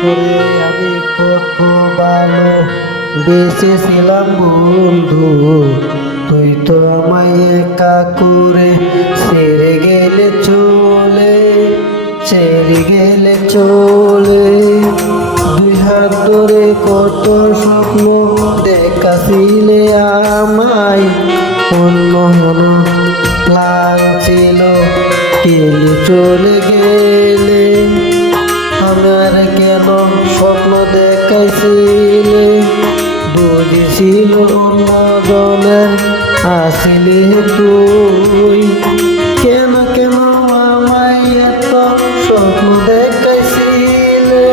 তোরে আমি কত ভালো বেঁচেছিলাম বন্ধু, তুই তো আমায় একা করে ছেড়ে গেলে চলে। দুই হাত ধরে কত স্বপ্ন দেখাছিলে আমায়, অন্য মন লাগছিল কেলি চলে গেলে। আমার কেন স্বপ্ন দেখাইছিলে, বুঝেছিল অন্য জনের আসিলি তুই। কেন কেন আমায় এত স্বপ্ন দেখাইছিলে,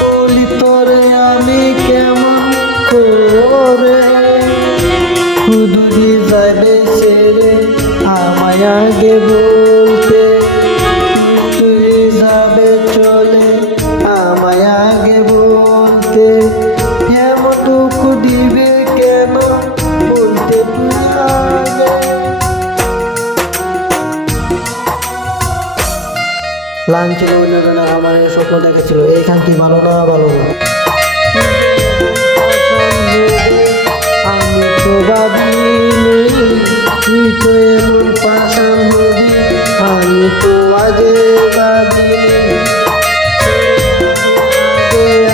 বলি তোরে আমি কেমন করে। দুদিন যাবে ছেড়ে আমায় আগে বলতে, তুই যাবে চলে আমায় আগে বলতে। এমনটুকু দিবে কেন বলতে তুই আগে। লাইন ছিল অন্যজনের আমার এই স্বপ্ন দেখেছিল, এইখান কি ভালো না ভালো না। আমি তো ভাবিনি তুই তো এমন পাশান হবি, আমি তো আগে ভাবিনি।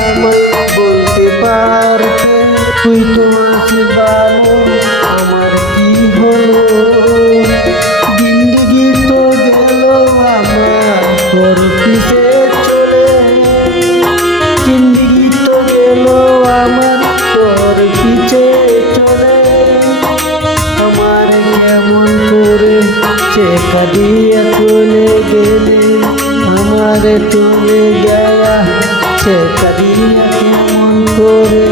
আমায় বলতে পারতে তুই তো আছিস ভালো, আমার কি হলো। জিন্দগি তো গেল আমার তোর পিছে চলে, জিন্দগি তো গেল আমার তোর পিছে চলে। আমার কেমন করে চেকা দিয়ে চলে গেলে, আমার চলে গেয়া চেকা দিয়ে কেমন করে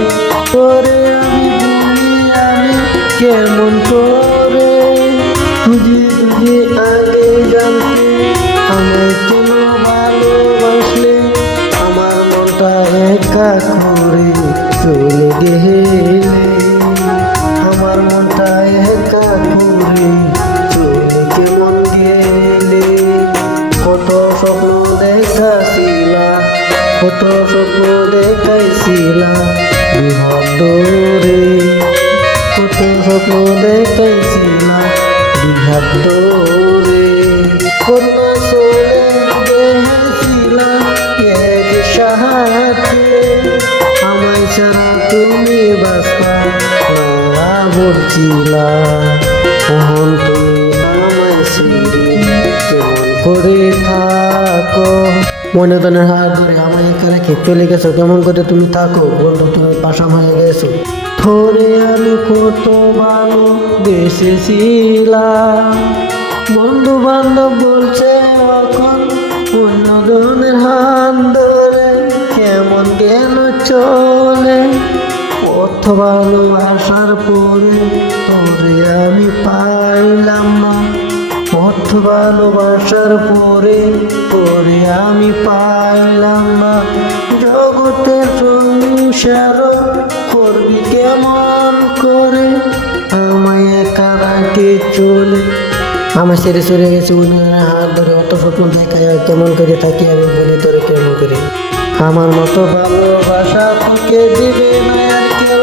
করে আমি বলি আমি কেমন করে। তুঝে তুঝে আগে জানতে আমায় কেন ভালোবাসলে, আমার মনটা একা করে চলে গেলে। আমার মনটা একা করে চলে কেমন গেলে। কত স্বপ্ন দেখাছিলা, কত স্বপ্ন দেখাইছিলা দুহাত ধরে, কত স্বপ্ন দেখাইছিলা দুহাত ধরে। করোনা চলে গেছিলা একসাথে, আমায় ছাড়া তুমি বাঁচবা না বলছিলা। তখন তুমি আমায় ছেড়ে কেমন করে থাকো, মনেতনের হাত ধরে আমায় একা রেখে চলে গেছো। কেমন করে তুমি থাকো বন্ধু, তুমি পাশান হয়ে গেছো। ধরে আমি কত ভালো বেসেছিলাম, বন্ধু বান্ধব বলছে এখন অন্য জনের হাত ধরে কেমন গেল চলে। কত ভালোবাসার পরে তোরে আমি পাইলাম না, কত ভালোবাসার পরে তোরে আমি পাইলাম না। জগতের সংসার করবি কেমন করে, আমায় একা রাখে চলে। আমার ছেড়ে চলে গেছে অন্যের হাত ধরে, অত স্বপ্ন দেখায় কেমন করে থাকি আমি বলি তোরে কেমন করে। আমার মতো ভালোবাসা তোকে দিবে না আর কেউ,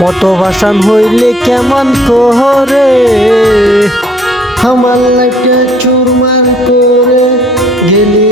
মতো বাসান হইলে কেমন করে। আমার লাইফটা চুরমার করে গেলি